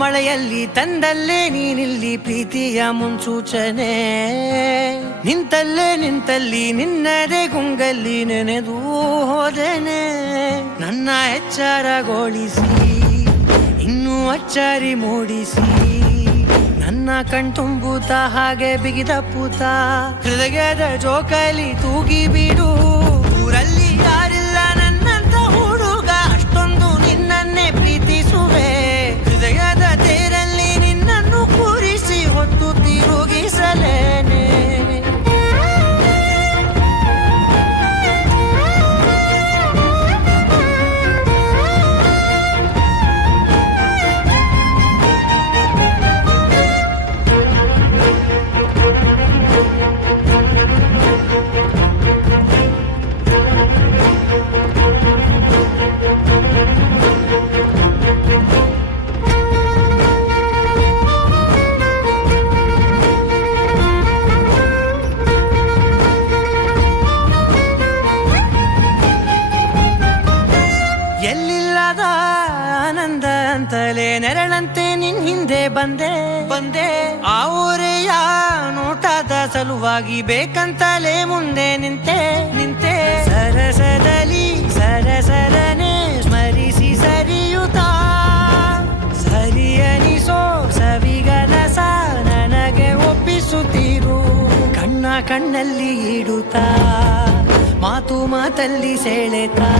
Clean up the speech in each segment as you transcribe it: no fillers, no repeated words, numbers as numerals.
ಮಳೆಯಲ್ಲಿ ತಂದಲ್ಲೇ ನೀನಿಲ್ಲಿ ಪ್ರೀತಿಯ ಮುನ್ಸೂಚನೆ, ನಿಂತಲ್ಲಿ ನಿನ್ನದೇ ಗುಂಗಲ್ಲಿ ನೆನೆದು ಹೋದೆನೆ. ನನ್ನ ಎಚ್ಚರಗೊಳಿಸಿ ಇನ್ನೂ ಅಚ್ಚರಿ ಮೂಡಿಸಿ, ನನ್ನ ಕಣ್ತುಂಬುತ್ತ ಹಾಗೆ ಬಿಗಿದ ಪೂತ ಹೃದಯದ ಜೋಕಾಲಿ ತೂಗಿ ಬಿಡು. ಊರಲ್ಲಿ ಯಾರಿಲ್ಲ ನನ್ನಂತ ಹುಡುಗ, ಅಷ್ಟೊಂದು ನಿನ್ನನ್ನೇ ಪ್ರೀತಿಸುವೆ. ಹೃದಯದ ತೇರಲ್ಲಿ ನಿನ್ನನ್ನು ಕೂರಿಸಿ ಹೊತ್ತು ತಿರುಗಿಸಲೇನೆ. ಎಲ್ಲಿಲ್ಲದ ಆನಂದ ಅಂತಲೇ ನೆರಳಂತೆ ನಿನ್ ಹಿಂದೆ ಬಂದೆ. ಆ ಊರೆಯ ನೋಟದ ಸಲುವಾಗಿ ಬೇಕಂತಲೇ ಮುಂದೆ ನಿಂತೆ. ಸರಸರನೆ ಸ್ಮರಿಸಿ ಸರಿಯುತ್ತಾ, ಸರಿಯನಿಸೋ ಸವಿಗನಸ ನನಗೆ ಒಪ್ಪಿಸುತ್ತೀರು. ಕಣ್ಣಲ್ಲಿ ಇಡುತ್ತಾ, ಮಾತಲ್ಲಿ ಸೆಳೆತಾ,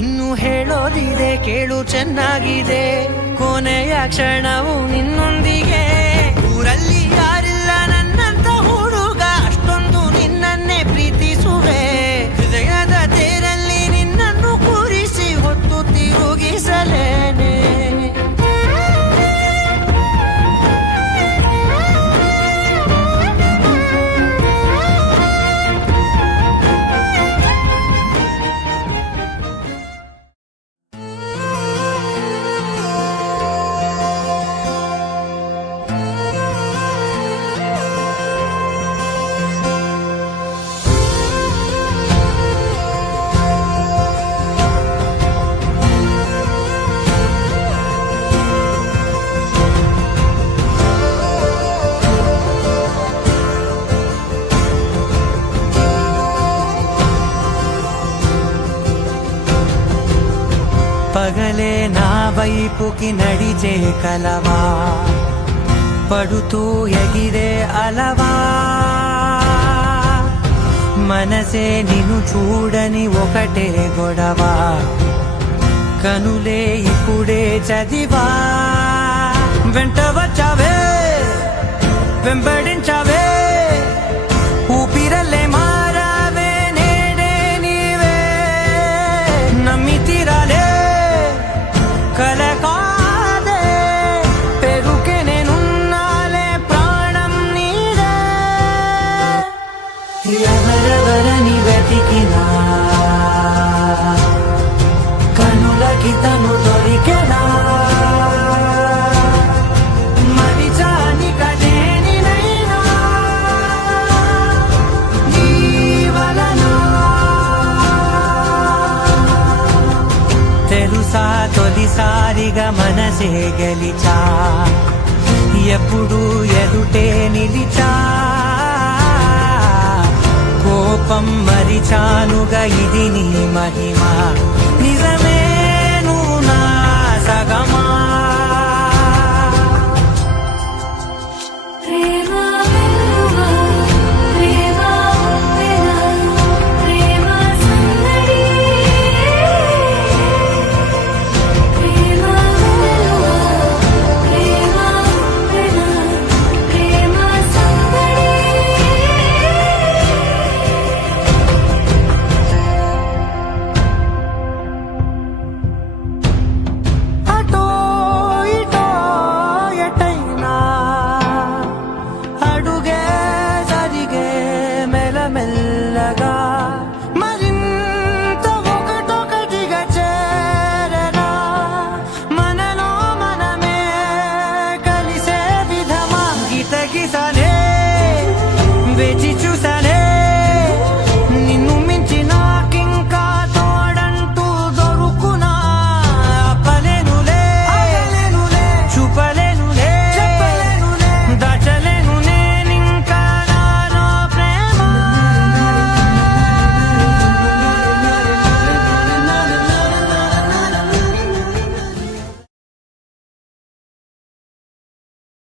ಇನ್ನು ಹೇಳೋದಿದೆ ಕೇಳು ಚೆನ್ನಾಗಿದೆ. ಕೊನೆಯ ಕ್ಷಣವು ನಿನ್ನೊಂದಿಗೆ. ಊರಲ್ಲಿ ಯಾರಿಲ್ಲ ನನ್ನಂತ ಹುಡುಗ, ಅಷ್ಟೊಂದು ನಿನ್ನನ್ನೇ ಪ್ರೀತಿಸುವೆ. ಹೃದಯದ ತೇರಲ್ಲಿ ನಿನ್ನನ್ನು ಕೂರಿಸಿ ಹೊತ್ತು ತಿರುಗಿಸಲೇನೆ. పగలే నా వైపుకి నడిచే కలవా, పడుతూ ఎగిరే అలవా. మనసే నిన్ను చూడని ఒకటే గొడవ, కనులే ఇప్పుడే చదివా. వెంట వచ్చావే వెంబడించావే, ఊపిరల్లే మారావే నేడే నీవే. నమ్మి తీరాలే కలకాదే, పెరుకే నేనున్నాలే ప్రాణం నీదే. ఎవరెవరని వెతికినా కనులకి తను దొరికెనా. మరిచాని కదేనినైనా నీ వలన. తెలుసా తొలిసారిగా మనసే గెలిచా, ఎప్పుడు ఎదుటే నిలిచా. కోపం మరిచానుగా ఇది నీ మహిమ నిజమే.